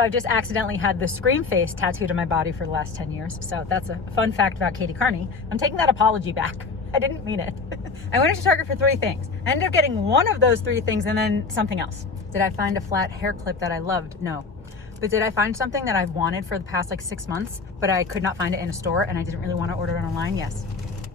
So I've just accidentally had the scream face tattooed on my body for the last 10 years. So that's a fun fact about Katie Carney. I'm taking that apology back. I didn't mean it. I went into Target for 3 things. I ended up getting one of those 3 things and then something else. Did I find a flat hair clip that I loved? No. But did I find something that I've wanted for the past like 6 months, but I could not find it in a store and I didn't really want to order it online? Yes.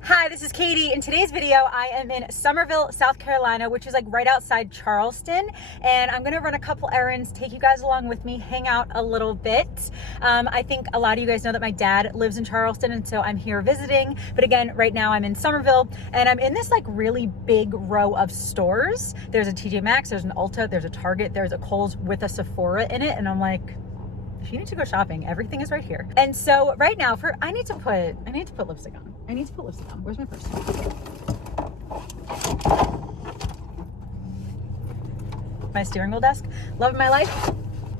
Hi, this is Katie. In today's video, I am in Summerville, South Carolina, which is like right outside Charleston. And I'm gonna run a couple errands, take you guys along with me, hang out a little bit. I think a lot of you guys know that my dad lives in Charleston, and so I'm here visiting. But again, right now I'm in Summerville, and I'm in this like really big row of stores. There's a TJ Maxx, there's an Ulta, there's a Target, there's a Kohl's with a Sephora in it. And I'm like, if you need to go shopping, everything is right here. And so right now, I need to put lipstick on. I need to put lipstick on. Where's my purse? My steering wheel desk. Love of my life.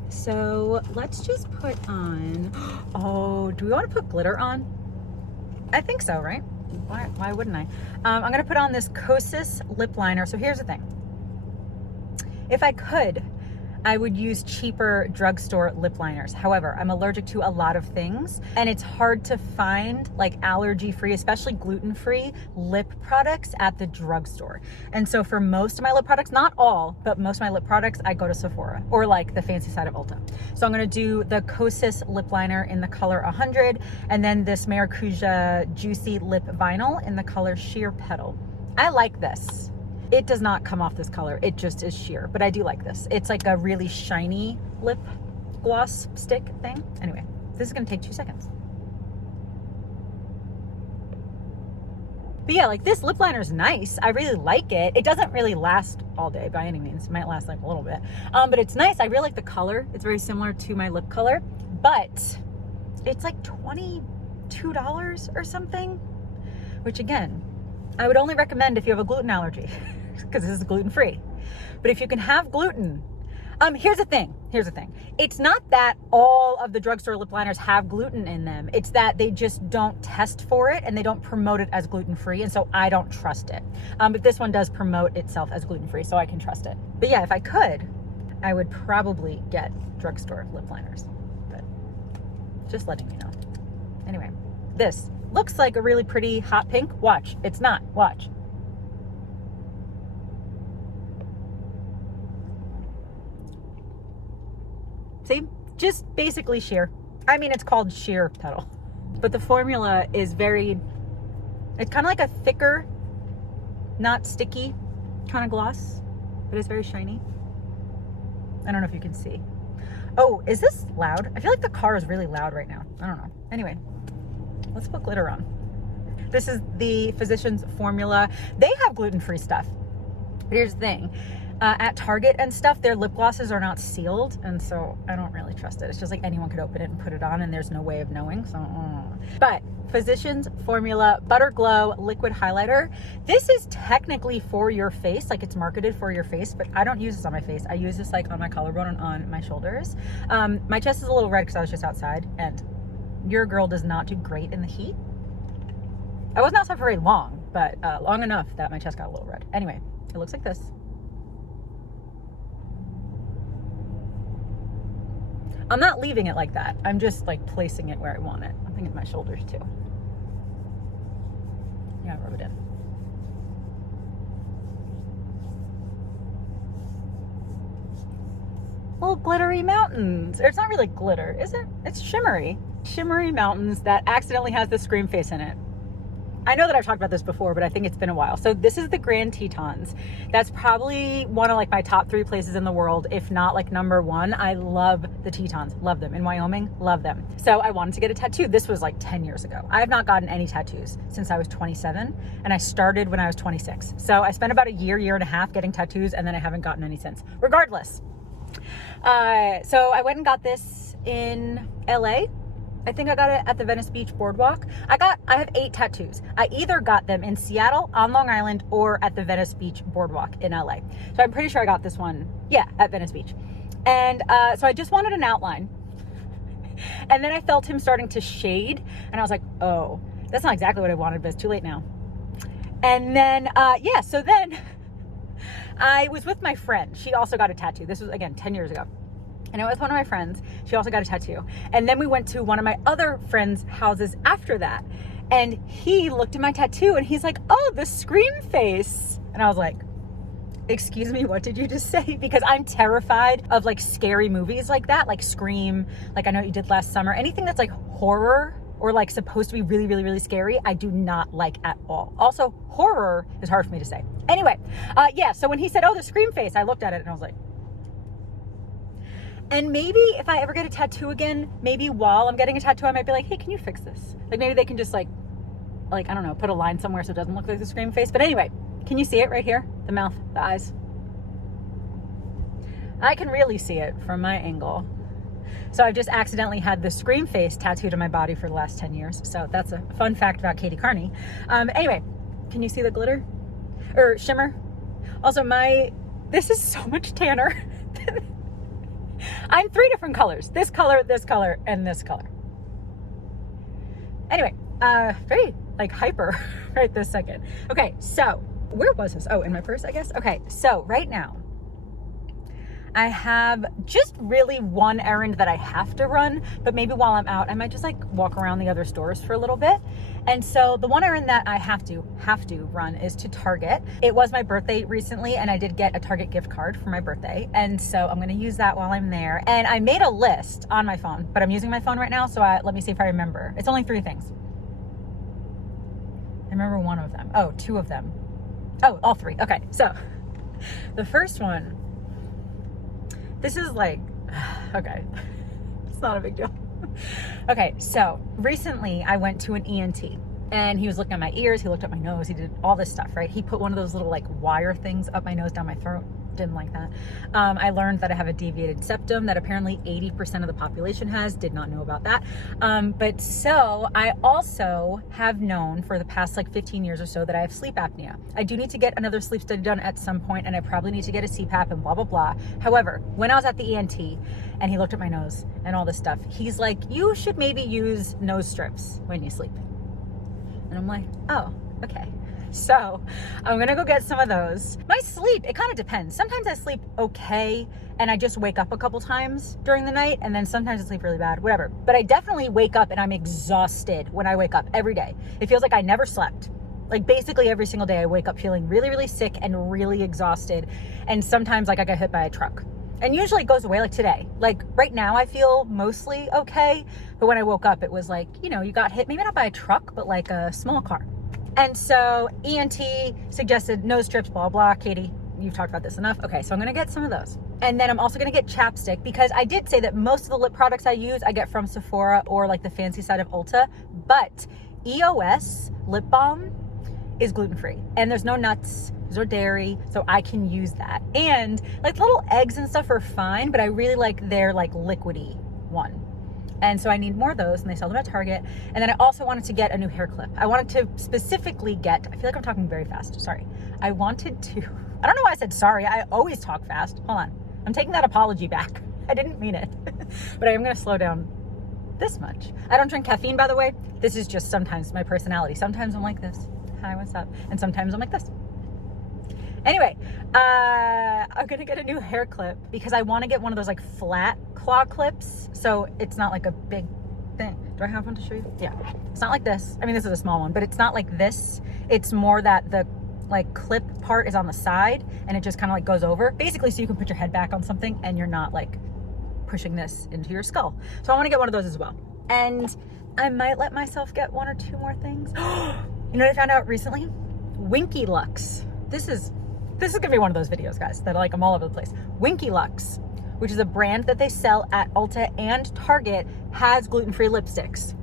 So let's just put on, oh, do we want to put glitter on? I think so, right? Why wouldn't I? I'm gonna put on this Kosas lip liner. So here's the thing. If I could, I would use cheaper drugstore lip liners. However, I'm allergic to a lot of things, and it's hard to find like allergy-free, especially gluten-free lip products at the drugstore. And so for most of my lip products, not all, but most of my lip products, I go to Sephora or like the fancy side of Ulta. So I'm gonna do the Kosas lip liner in the color 100, and then this Maracuja Juicy Lip Vinyl in the color Sheer Petal. I like this. It does not come off this color. It just is sheer, but I do like this. It's like a really shiny lip gloss stick thing. Anyway, this is gonna take 2 seconds. But yeah, like this lip liner is nice. I really like it. It doesn't really last all day by any means. It might last like a little bit, but it's nice. I really like the color. It's very similar to my lip color, but it's like $22 or something, which again, I would only recommend if you have a gluten allergy, because this is gluten-free. But if you can have gluten, here's the thing. It's not that all of the drugstore lip liners have gluten in them. It's that they just don't test for it and they don't promote it as gluten-free. And so I don't trust it. But this one does promote itself as gluten-free, so I can trust it. But yeah, if I could, I would probably get drugstore lip liners, but just letting you know. Anyway, this looks like a really pretty hot pink. Watch, it's not, watch. See, just basically sheer. I mean, it's called Sheer Petal, but the formula is it's kind of like a thicker, not sticky kind of gloss, but it's very shiny. I don't know if you can see. Oh, is this loud? I feel like the car is really loud right now. I don't know. Anyway, let's put glitter on. This is the Physicians Formula. They have gluten-free stuff. But here's the thing. At Target and stuff, their lip glosses are not sealed, and so I don't really trust it. It's just like anyone could open it and put it on, and there's no way of knowing. So, But Physicians Formula Butter Glow Liquid Highlighter. This is technically for your face, like it's marketed for your face, but I don't use this on my face. I use this like on my collarbone and on my shoulders. My chest is a little red because I was just outside, and your girl does not do great in the heat. I wasn't outside for very long, but long enough that my chest got a little red. Anyway, it looks like this. I'm not leaving it like that. I'm just like placing it where I want it. I'm thinking my shoulders too. Yeah, rub it in. Little glittery mountains. Or it's not really glitter, is it? It's shimmery. Shimmery mountains that accidentally has the scream face in it. I know that I've talked about this before, but I think it's been a while. So this is the Grand Tetons. That's probably one of like my top 3 places in the world, if not like number 1. I love the Tetons, love them. In Wyoming, love them. So I wanted to get a tattoo. This was like 10 years ago. I have not gotten any tattoos since I was 27, and I started when I was 26. So I spent about a year and a half getting tattoos, and then I haven't gotten any since. Regardless. So I went and got this in LA. I think I got it at the Venice Beach Boardwalk. I have 8 tattoos. I either got them in Seattle, on Long Island, or at the Venice Beach Boardwalk in LA. So I'm pretty sure I got this one, yeah, at Venice Beach. And so I just wanted an outline. And then I felt him starting to shade, and I was like, oh, that's not exactly what I wanted, but it's too late now. And then, yeah, so then I was with my friend. She also got a tattoo. This was, again, 10 years ago. And I went with one of my friends. She also got a tattoo. And then we went to one of my other friends' houses after that. And he looked at my tattoo and he's like, oh, the Scream face. And I was like, excuse me, what did you just say? Because I'm terrified of like scary movies like that, like Scream, like I Know What You Did Last Summer. Anything that's like horror or like supposed to be really, really, really scary, I do not like at all. Also, horror is hard for me to say. Anyway, yeah, so when he said, oh, the Scream face, I looked at it and I was like, and maybe if I ever get a tattoo again, maybe while I'm getting a tattoo, I might be like, hey, can you fix this? Like maybe they can just like, I don't know, put a line somewhere so it doesn't look like the Scream face. But anyway, can you see it right here? The mouth, the eyes. I can really see it from my angle. So I've just accidentally had the Scream face tattooed on my body for the last 10 years. So that's a fun fact about Katie Carney. Anyway, can you see the glitter? Or shimmer? Also, this is so much tanner. I'm 3 different colors. This color, and this color. Anyway, very like hyper right this second. Okay, so where was this? Oh, in my purse, I guess. Okay, so right now I have just really one errand that I have to run, but maybe while I'm out, I might just like walk around the other stores for a little bit. And so the one errand that I have to run is to Target. It was my birthday recently and I did get a Target gift card for my birthday. And so I'm gonna use that while I'm there. And I made a list on my phone, but I'm using my phone right now. So let me see if I remember. It's only 3 things. I remember one of them. Oh, 2 of them. Oh, all 3. Okay, so the first one, this is like, okay, it's not a big deal. Okay, so recently I went to an ENT and he was looking at my ears, he looked at my nose, he did all this stuff, right? He put one of those little like wire things up my nose, down my throat. Didn't like that. I learned that I have a deviated septum that apparently 80% of the population has. Did not know about that. But so I also have known for the past like 15 years or so that I have sleep apnea. I do need to get another sleep study done at some point and I probably need to get a CPAP and blah, blah, blah. However, when I was at the ENT and he looked at my nose and all this stuff, he's like, you should maybe use nose strips when you sleep. And I'm like, oh, okay. So I'm gonna go get some of those. My sleep, it kind of depends. Sometimes I sleep okay and I just wake up a couple times during the night, and then sometimes I sleep really bad, whatever. But I definitely wake up and I'm exhausted when I wake up every day. It feels like I never slept. Like basically every single day I wake up feeling really, really sick and really exhausted. And sometimes like I get hit by a truck. And usually it goes away, like today. Like right now I feel mostly okay. But when I woke up, it was like, you know, you got hit, maybe not by a truck, but like a small car. And so ENT suggested nose strips, blah, blah. Katie, you've talked about this enough. Okay, so I'm gonna get some of those. And then I'm also gonna get chapstick because I did say that most of the lip products I use, I get from Sephora or like the fancy side of Ulta. But EOS lip balm is gluten-free and there's no nuts, there's no dairy, so I can use that. And like little eggs and stuff are fine, but I really like their like liquidy one. And so I need more of those, and they sell them at Target. And then I also wanted to get a new hair clip. I wanted to specifically get, I feel like I'm talking very fast, sorry. I don't know why I said sorry, I always talk fast. Hold on, I'm taking that apology back. I didn't mean it, but I am gonna slow down this much. I don't drink caffeine, by the way. This is just sometimes my personality. Sometimes I'm like this, hi, what's up? And sometimes I'm like this. Anyway, I'm gonna get a new hair clip because I wanna get one of those like flat claw clips. So it's not like a big thing. Do I have one to show you? Yeah, it's not like this. I mean, this is a small one, but it's not like this. It's more that the like clip part is on the side and it just kind of like goes over. Basically, so you can put your head back on something and you're not like pushing this into your skull. So I wanna get one of those as well. And I might let myself get 1 or 2 more things. You know what I found out recently? Winky Lux. This is gonna be one of those videos, guys, that like I'm all over the place. Winky Lux, which is a brand that they sell at Ulta and Target, has gluten-free lipsticks.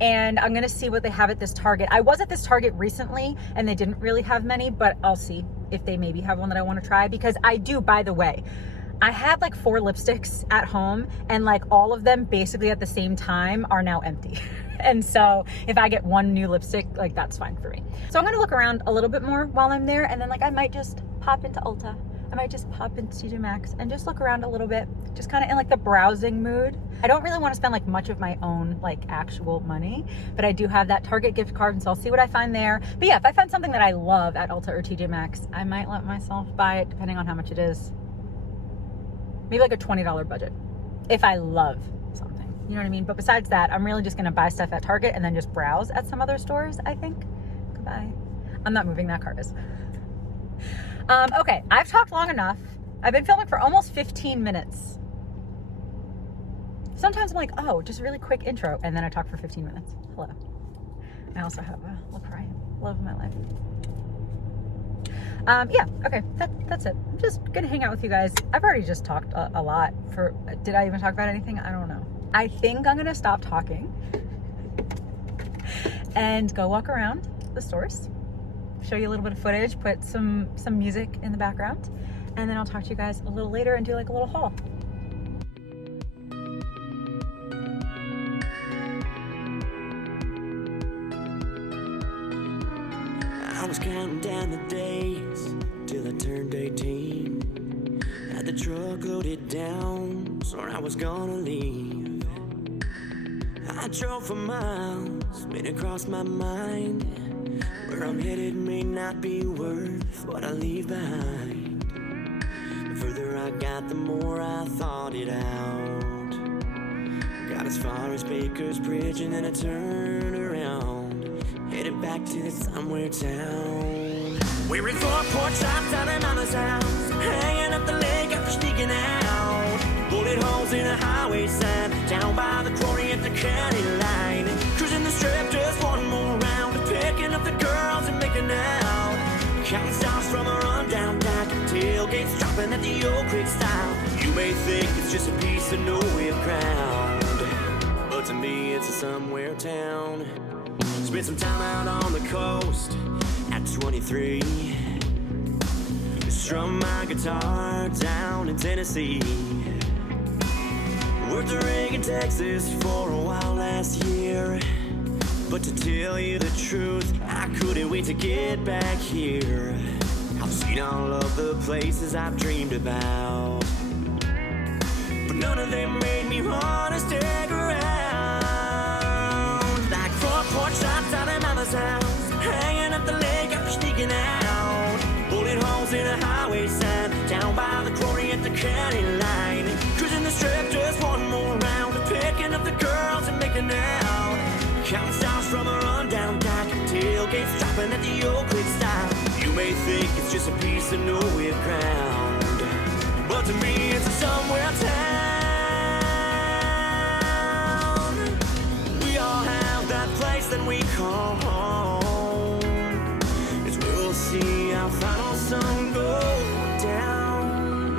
And I'm gonna see what they have at this Target. I was at this Target recently and they didn't really have many, but I'll see if they maybe have one that I wanna try, because I do, by the way, I have like 4 lipsticks at home and like all of them basically at the same time are now empty. And so if I get one new lipstick, like that's fine for me. So I'm gonna look around a little bit more while I'm there, and then like I might just pop into Ulta. I might just pop into TJ Maxx and just look around a little bit, just kind of in like the browsing mood. I don't really want to spend like much of my own like actual money, but I do have that Target gift card, and so I'll see what I find there. But yeah, if I find something that I love at Ulta or TJ Maxx, I might let myself buy it depending on how much it is. Maybe like a $20 budget. if I love something, you know what I mean? But besides that, I'm really just gonna buy stuff at Target and then just browse at some other stores, I think. Goodbye. I'm not moving, that car is. Okay, I've talked long enough. I've been filming for almost 15 minutes. Sometimes I'm like, oh, just a really quick intro, and then I talk for 15 minutes. Hello. I also have a little cry. Love of my life. Yeah, okay, that's it. I'm just gonna hang out with you guys. I've already just talked a lot did I even talk about anything? I don't know. I think I'm gonna stop talking and go walk around the stores, show you a little bit of footage, put some music in the background, and then I'll talk to you guys a little later and do like a little haul. I was counting down the days till I turned 18. Had the truck loaded down, swore I was gonna leave. I drove for miles, made it cross my mind. Where I'm headed may not be worth what I leave behind. The further I got, the more I thought it out. Got as far as Baker's Bridge and then I turned around, headed back to the somewhere town. We're in Fort Porch down at Mama's house, hanging up the lake after sneaking out. Bullet holes in the highway sign, down by the quarry at the county line. Cruising the strip, just one more round, picking up the girls and making out. Counting stars from a rundown dock, tailgates dropping at the Old Creek style. You may think it's just a piece of nowhere ground, but to me it's a somewhere town. Spent some time out on the coast at 23. Strum my guitar down in Tennessee. Worked a rig in Texas for a while last year. But to tell you the truth, I couldn't wait to get back here. I've seen all of the places I've dreamed about, but none of them made me want to stick around. Like Fort Porch down at Mama's house, hanging up the lake after sneaking out. Bullet holes in a highway sign, down by the quarry at the county line. Cruising the strip, just one more round, picking up the girls and making out. Counting stars from a rundown dock, tailgates dropping at the Old Creek style. You may think it's just a piece of nowhere ground, but to me it's a somewhere town. We all have that place that we call home. It's where we'll see our final sun go down.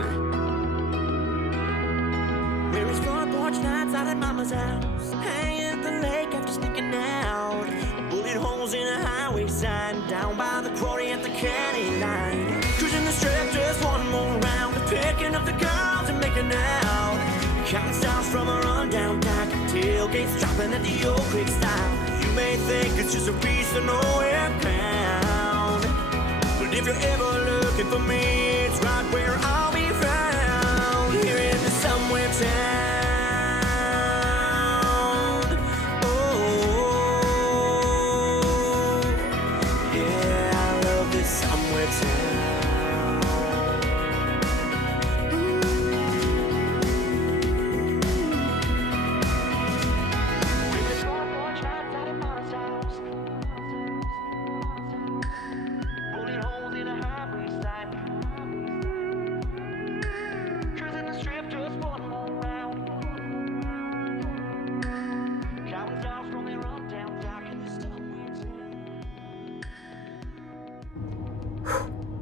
Where is Fort Porch nights out at Mama's house, hanging at the lake after sneaking out. Bullet holes in a highway sign, down by the quarry at the county line. Cruising the strip, just one more round, picking up the girls and making out. Counting stars from a rundown dock, tailgates dropping at the Old Creek style. You may think it's just a piece of nowhere ground, but if you're ever looking for me, it's right where I'll be found. Here in the somewhere town.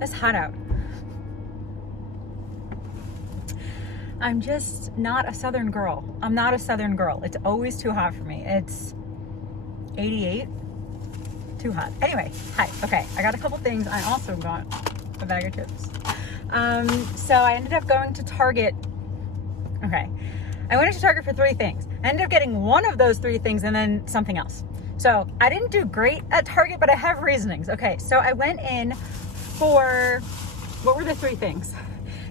It's hot out. I'm just not a Southern girl. I'm not a Southern girl. It's always too hot for me. It's 88. Too hot. Anyway, hi. Okay, I got a couple things. I also got a bag of chips. So I ended up going to Target. Okay. I went to Target for 3 things. I ended up getting one of those 3 things and then something else. So I didn't do great at Target, but I have reasonings. Okay, so I went in for, what were the 3 things?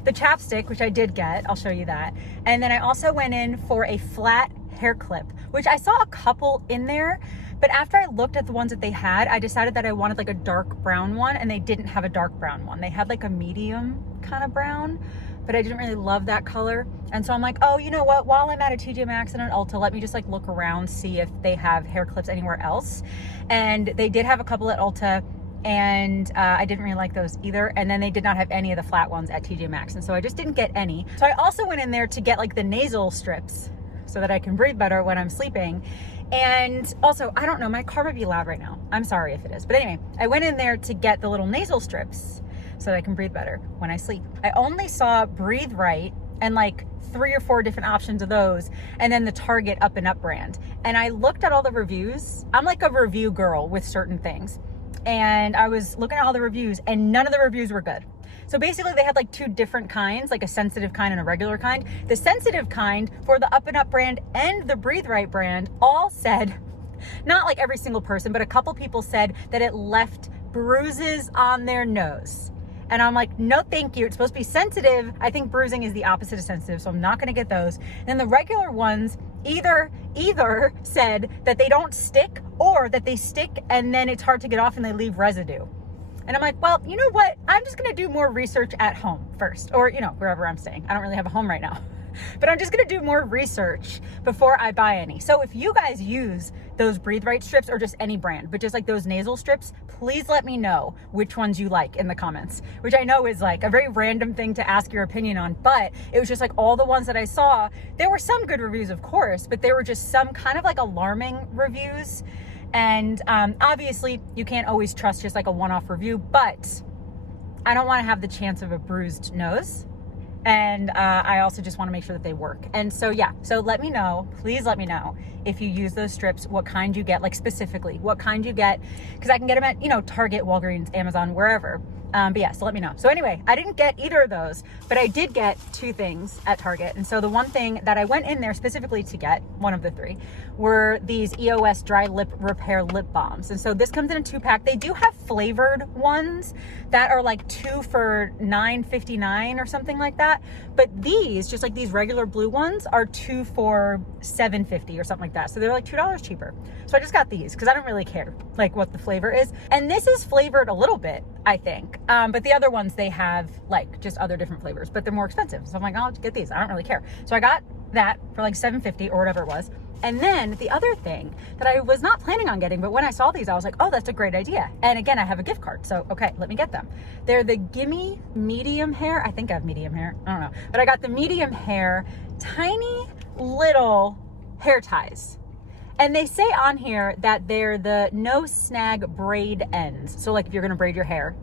The chapstick, which I did get, I'll show you that. And then I also went in for a flat hair clip, which I saw a couple in there, But after I looked at the ones that they had, I decided that I wanted like a dark brown one, and they didn't have a dark brown one. They had like a medium kind of brown, but I didn't really love that color. And so I'm like, oh, you know what? While I'm at a TJ Maxx and an Ulta, let me just like look around, see if they have hair clips anywhere else. And they did have a couple at Ulta, and I didn't really like those either. And then they did not have any of the flat ones at TJ Maxx, and so I just didn't get any. So I also went in there to get like the nasal strips so that I can breathe better when I'm sleeping. And also, I don't know, my car might be loud right now. I'm sorry if it is. But anyway, I went in there to get the little nasal strips so that I can breathe better when I sleep. I only saw Breathe Right and like 3 or 4 different options of those, and then the Target Up and Up brand. And I looked at all the reviews. I'm like a review girl with certain things. And I was looking at all the reviews, and none of the reviews were good. So basically they had like 2 different kinds, like a sensitive kind and a regular kind. The sensitive kind for the Up and Up brand and the Breathe Right brand all said, not like every single person, but a couple people said that it left bruises on their nose. And I'm like, no, thank you. It's supposed to be sensitive. I think bruising is the opposite of sensitive, so I'm not going to get those. And then the regular ones either said that they don't stick, or that they stick and then it's hard to get off and they leave residue. And I'm like, well, you know what? I'm just going to do more research at home first, or, you know, wherever I'm staying. I don't really have a home right now, but I'm just going to do more research before I buy any. So if you guys use those Breathe Right strips, or just any brand, but just like those nasal strips, please let me know which ones you like in the comments, which I know is like a very random thing to ask your opinion on, but it was just like all the ones that I saw, there were some good reviews, of course, but there were just some kind of like alarming reviews. And obviously you can't always trust just like a one-off review, but I don't want to have the chance of a bruised nose. And I also just want to make sure that they work. And so, yeah, so let me know, please let me know if you use those strips, what kind you get, like specifically what kind you get, because I can get them at, you know, Target, Walgreens, Amazon, wherever. But yeah, so let me know. So anyway, I didn't get either of those, but I did get 2 things at Target. And so the one thing that I went in there specifically to get, one of the 3, were these EOS Dry Lip Repair Lip Balms. And so this comes in a 2-pack. They do have flavored ones that are like 2 for $9.59 or something like that. But these, just like these regular blue ones, are 2 for $7.50 or something like that. So they're like $2 cheaper. So I just got these because I don't really care like what the flavor is. And this is flavored a little bit, I think. But the other ones, they have like just other different flavors, but they're more expensive. So I'm like, I'll get these. I don't really care. So I got that for like $7.50 or whatever it was. And then the other thing that I was not planning on getting, but when I saw these, I was like, oh, that's a great idea. And again, I have a gift card. So, okay, let me get them. They're the Gimme Medium Hair. I think I have medium hair. I don't know. But I got the medium hair, tiny little hair ties. And they say on here that they're the no snag braid ends. So like if you're going to braid your hair,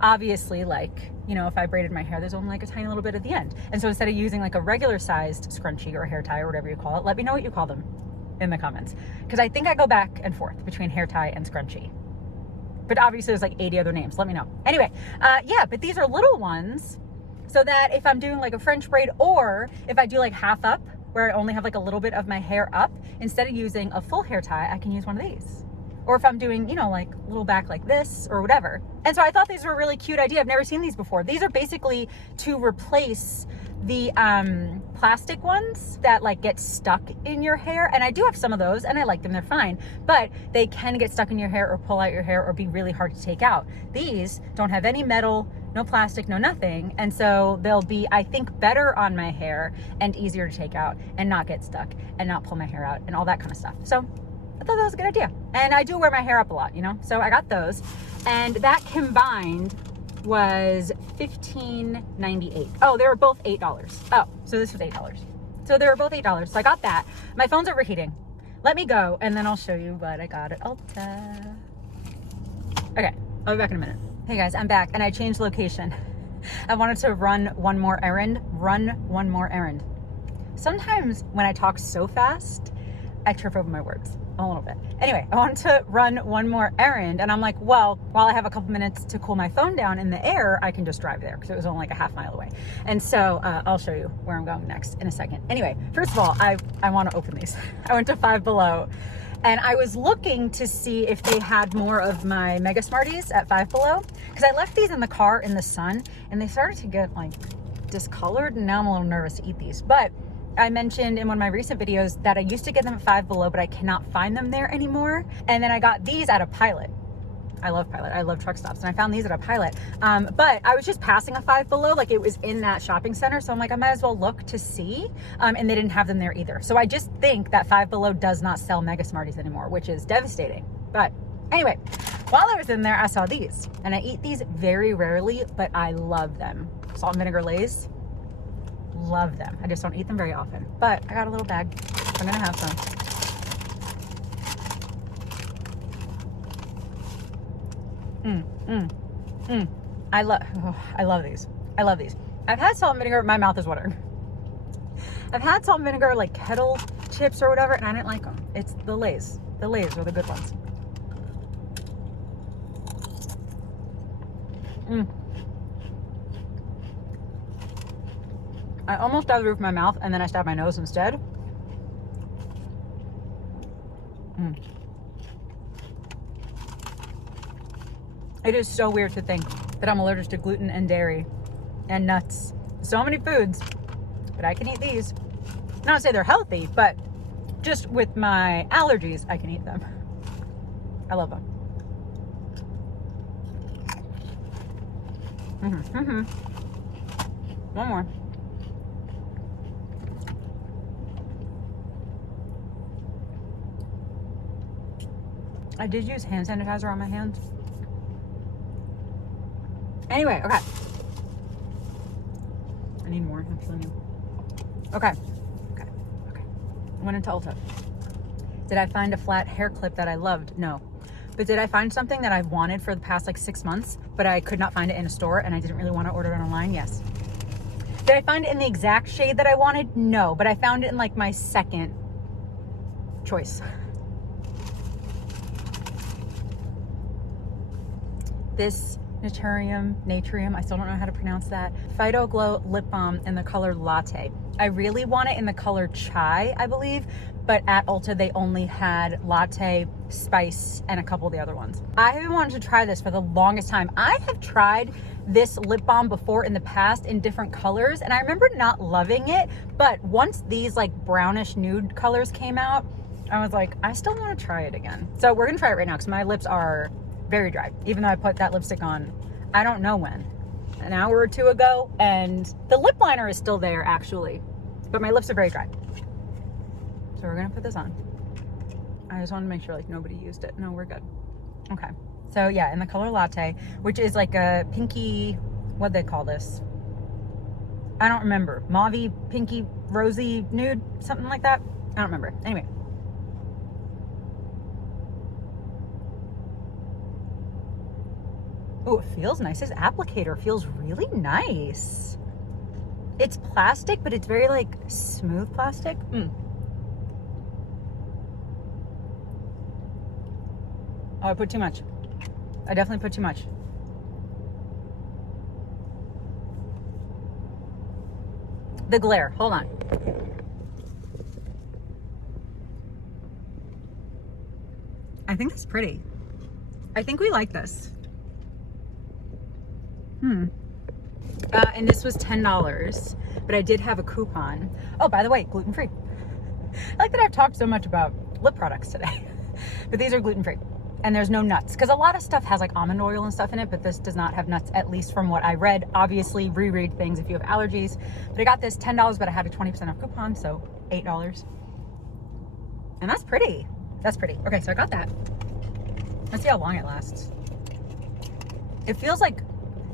obviously, like, you know, if I braided my hair, there's only like a tiny little bit at the end. And so instead of using like a regular sized scrunchie or hair tie or whatever you call it, let me know what you call them in the comments. Because I think I go back and forth between hair tie and scrunchie. But obviously there's like 80 other names. Let me know. Anyway, yeah, but these are little ones so that if I'm doing like a French braid, or if I do like half up, where I only have like a little bit of my hair up, instead of using a full hair tie, I can use one of these. Or if I'm doing, you know, like a little back like this or whatever. And so I thought these were a really cute idea. I've never seen these before. These are basically to replace the plastic ones that like get stuck in your hair. And I do have some of those and I like them, they're fine, but they can get stuck in your hair or pull out your hair or be really hard to take out. These don't have any metal, no plastic, no nothing. And so they'll be, I think, better on my hair and easier to take out and not get stuck and not pull my hair out and all that kind of stuff. So I thought that was a good idea. And I do wear my hair up a lot, you know? So I got those, and that combined was $15.98. Oh, they were both $8. Oh, so this was $8. So they were both $8. So I got that. My phone's overheating. Let me go, and then I'll show you what I got at Ulta. Okay, I'll be back in a minute. Hey guys, I'm back, and I changed location. I wanted to run one more errand. Sometimes when I talk so fast, I trip over my words a little bit. Anyway, I wanted to run one more errand, and I'm like, well, while I have a couple minutes to cool my phone down in the air, I can just drive there because it was only like a half mile away. And so I'll show you where I'm going next in a second. Anyway, first of all, I want to open these. I went to Five Below, and I was looking to see if they had more of my Mega Smarties at Five Below, because I left these in the car in the sun, and they started to get like discolored, and now I'm a little nervous to eat these. But I mentioned in one of my recent videos that I used to get them at Five Below, but I cannot find them there anymore. And then I got these at a Pilot. I love Pilot. I love truck stops. And I found these at a Pilot. But I was just passing a Five Below, like it was in that shopping center. So I'm like, I might as well look to see. And they didn't have them there either. So I just think that Five Below does not sell Mega Smarties anymore, which is devastating. But anyway, while I was in there, I saw these. And I eat these very rarely, but I love them. Salt and vinegar Lay's. Love them. I just don't eat them very often. But I got a little bag. So I'm going to have some. I love these. I love these. I've had salt and vinegar. My mouth is watering. I've had salt and vinegar like kettle chips or whatever, and I didn't like them. It's the Lay's. The Lay's are the good ones. I almost got the roof of my mouth, and then I stabbed my nose instead. It is so weird to think that I'm allergic to gluten and dairy and nuts. So many foods, but I can eat these. Not to say they're healthy, but just with my allergies, I can eat them. I love them. One more. I did use hand sanitizer on my hands. Anyway, okay. I need more. Okay. I went into Ulta. Did I find a flat hair clip that I loved? No. But did I find something that I've wanted for the past like 6 months, but I could not find it in a store and I didn't really want to order it online? Yes. Did I find it in the exact shade that I wanted? No. But I found it in like my second choice. This Naturium, I still don't know how to pronounce that. Phyto Glow Lip Balm in the color Latte. I really want it in the color Chai, I believe, but at Ulta they only had Latte, Spice, and a couple of the other ones. I have been wanting to try this for the longest time. I have tried this lip balm before in the past in different colors, and I remember not loving it, but once these like brownish nude colors came out, I was like, I still want to try it again. So we're gonna try it right now because my lips are very dry, even though I put that lipstick on, I don't know when, an hour or two ago, and the lip liner is still there actually, but my lips are very dry. So we're gonna put this on. I just wanted to make sure like nobody used it. No, we're good. Okay, so yeah, in the color Latte, which is like a pinky, what'd they call this? I don't remember. Mauvey, pinky, rosy, nude, something like that. I don't remember. Anyway. Oh, it feels nice. This applicator feels really nice. It's plastic, but it's very like smooth plastic. Oh, I put too much. I definitely put too much. The glare, hold on. I think that's pretty. I think we like this. And this was $10, but I did have a coupon. Oh, by the way, gluten-free. I like that I've talked so much about lip products today, but these are gluten-free and there's no nuts, because a lot of stuff has like almond oil and stuff in it, but this does not have nuts, at least from what I read. Obviously, reread things if you have allergies, but I got this $10, but I had a 20% off coupon, so $8. And that's pretty. That's pretty. Okay, so I got that. Let's see how long it lasts. It feels like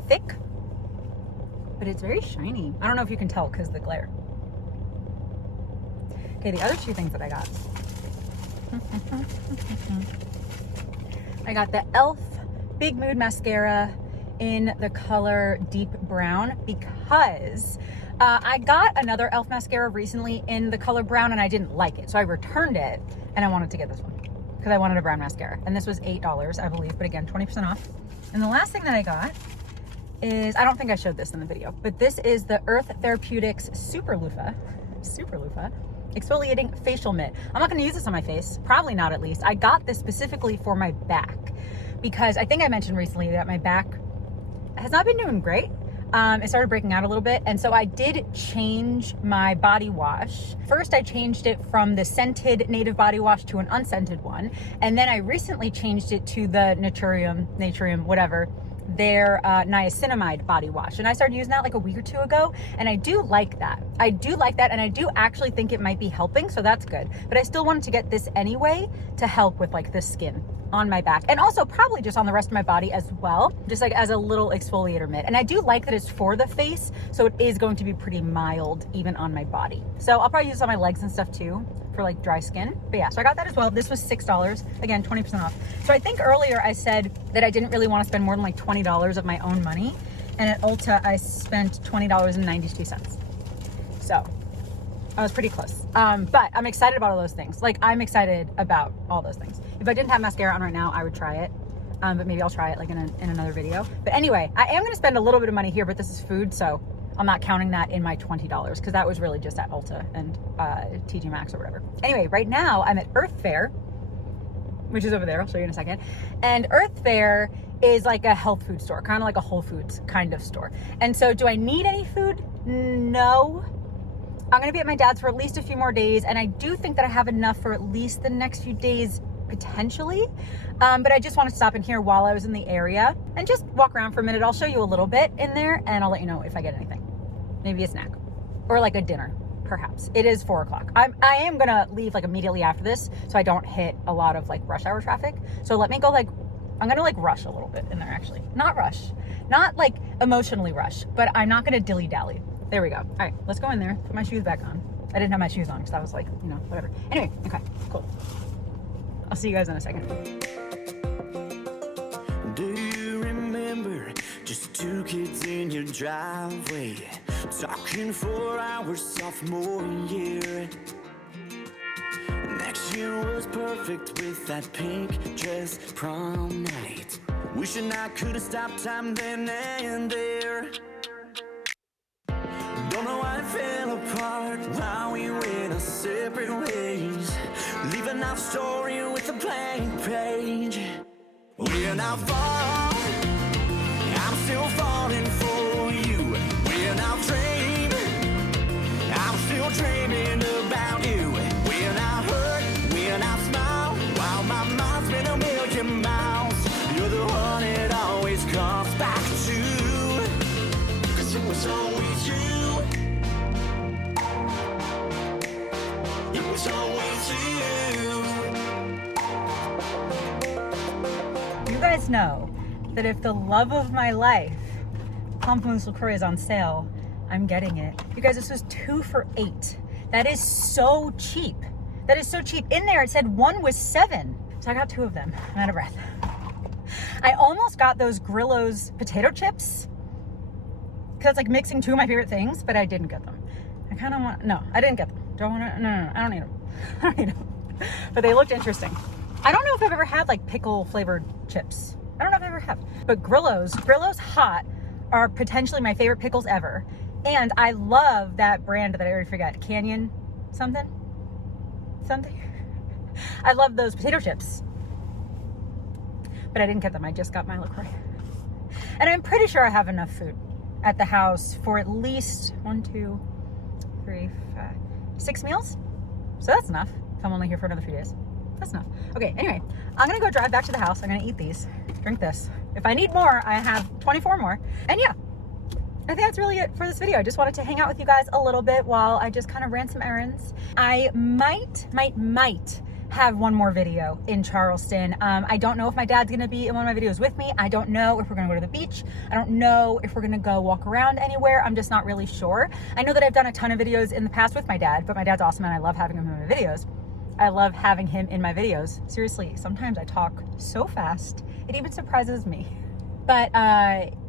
thick, but it's very shiny. I don't know if you can tell because of the glare. Okay, the other two things that I got. I got the e.l.f. Big Mood Mascara in the color Deep Brown because I got another e.l.f. mascara recently in the color brown and I didn't like it. So I returned it and I wanted to get this one because I wanted a brown mascara. And this was $8, I believe, but again, 20% off. And the last thing that I got is, I don't think I showed this in the video, but this is the Earth Therapeutics Super Loofah exfoliating facial mitt. I'm not going to use this on my face, probably not at least. I got this specifically for my back because I think I mentioned recently that my back has not been doing great. it started breaking out a little bit. And so I did change my body wash. First, I changed it from the scented native body wash to an unscented one. And then I recently changed it to the Naturium, whatever, their niacinamide body wash. And I started using that like a week or two ago. And I do like that. I do like that. And I do actually think it might be helping. So that's good. But I still wanted to get this anyway to help with like the skin on my back, and also probably just on the rest of my body as well, just like as a little exfoliator mitt. And I do like that it's for the face, so it is going to be pretty mild even on my body. So I'll probably use it on my legs and stuff too for like dry skin. But yeah, so I got that as well. This was $6, again 20% off. So I think earlier I said that I didn't really want to spend more than like $20 of my own money, and at Ulta I spent $20.92. So I was pretty close. But I'm excited about all those things. Like, I'm excited about all those things. If I didn't have mascara on right now, I would try it. But maybe I'll try it like in another video. But anyway, I am gonna spend a little bit of money here, but this is food, so I'm not counting that in my $20 because that was really just at Ulta and TJ Maxx or whatever. Anyway, right now I'm at Earth Fare, which is over there. I'll show you in a second. And Earth Fare is like a health food store, kind of like a Whole Foods kind of store. And so do I need any food? No. I'm gonna be at my dad's for at least a few more days, and I do think that I have enough for at least the next few days, potentially. But I just wanted to stop in here while I was in the area and just walk around for a minute. I'll show you a little bit in there, and I'll let you know if I get anything. Maybe a snack or like a dinner, perhaps. It is 4 o'clock. I am gonna leave like immediately after this, so I don't hit a lot of like rush hour traffic. So let me go like, I'm gonna like rush a little bit in there actually. Not rush, not like emotionally rush, but I'm not gonna dilly-dally. There we go. All right, let's go in there, put my shoes back on. I didn't have my shoes on because I was like, you know, whatever. Anyway, okay, cool. I'll see you guys in a second. Do you remember just 2 kids in your driveway, talking 4 hours sophomore year? Next year was perfect with that pink dress prom night. Wishing I could have stopped time then and there. Don't know why it fell apart while we went our separate ways, leaving our story with a blank page. We're not far, I'm still falling for you. We're not dreaming, I'm still dreaming about you. We're not hurt, we're not smile, while my mind's been a million miles. You're the one it always comes back to, 'cause it was always you. It was always you. You guys know that if the love of my life, Pamplemousse LaCroix, is on sale, I'm getting it. You guys, this was 2 for $8. That is so cheap. That is so cheap. In there it said 1 was $7. So I got 2 of them. I'm out of breath. I almost got those Grillo's potato chips because it's like mixing 2 of my favorite things, but I didn't get them. I kind of want, no, I didn't get them. Do I want to? No, I don't need them. I don't need them. But they looked interesting. I don't know if I've ever had like pickle flavored chips. I don't know if I ever have. But Grillo's Hot are potentially my favorite pickles ever. And I love that brand that I already forgot. Canyon something? I love those potato chips. But I didn't get them. I just got my LaCroix. And I'm pretty sure I have enough food at the house for at least 1, 2, 3, 5, 6 meals. So that's enough if I'm only here for another few days. That's enough. Okay, anyway, I'm gonna go drive back to the house. I'm gonna eat these, drink this. If I need more, I have 24 more. And yeah, I think that's really it for this video. I just wanted to hang out with you guys a little bit while I just kind of ran some errands. I might have one more video in Charleston. I don't know if my dad's gonna be in one of my videos with me. I don't know if we're gonna go to the beach. I don't know if we're gonna go walk around anywhere. I'm just not really sure. I know that I've done a ton of videos in the past with my dad, but my dad's awesome and I love having him in my videos. I love having him in my videos. Seriously, sometimes I talk so fast, it even surprises me. But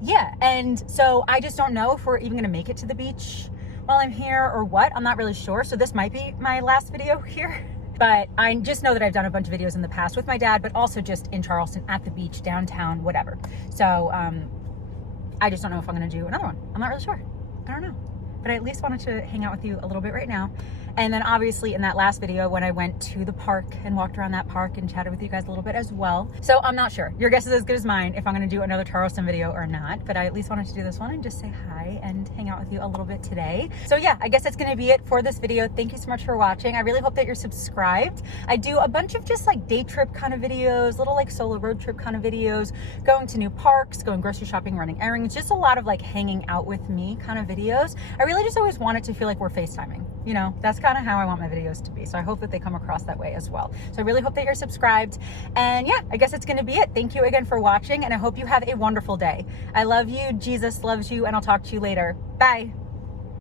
yeah, and so I just don't know if we're even gonna make it to the beach while I'm here or what. I'm not really sure. So this might be my last video here. But I just know that I've done a bunch of videos in the past with my dad, but also just in Charleston, at the beach, downtown, whatever. So I just don't know if I'm gonna do another one. I'm not really sure. I don't know. But I at least wanted to hang out with you a little bit right now. And then obviously in that last video when I went to the park and walked around that park and chatted with you guys a little bit as well. So I'm not sure. Your guess is as good as mine if I'm going to do another Charleston video or not, but I at least wanted to do this one and just say hi and hang out with you a little bit today. So yeah, I guess that's going to be it for this video. Thank you so much for watching. I really hope that you're subscribed. I do a bunch of just like day trip kind of videos, little like solo road trip kind of videos, going to new parks, going grocery shopping, running errands, just a lot of like hanging out with me kind of videos. I really just always want it to feel like we're FaceTiming. You know, that's kind of how I want my videos to be. So I hope that they come across that way as well. So I really hope that you're subscribed. And yeah, I guess it's going to be it. Thank you again for watching, and I hope you have a wonderful day. I love you. Jesus loves you, and I'll talk to you later. Bye.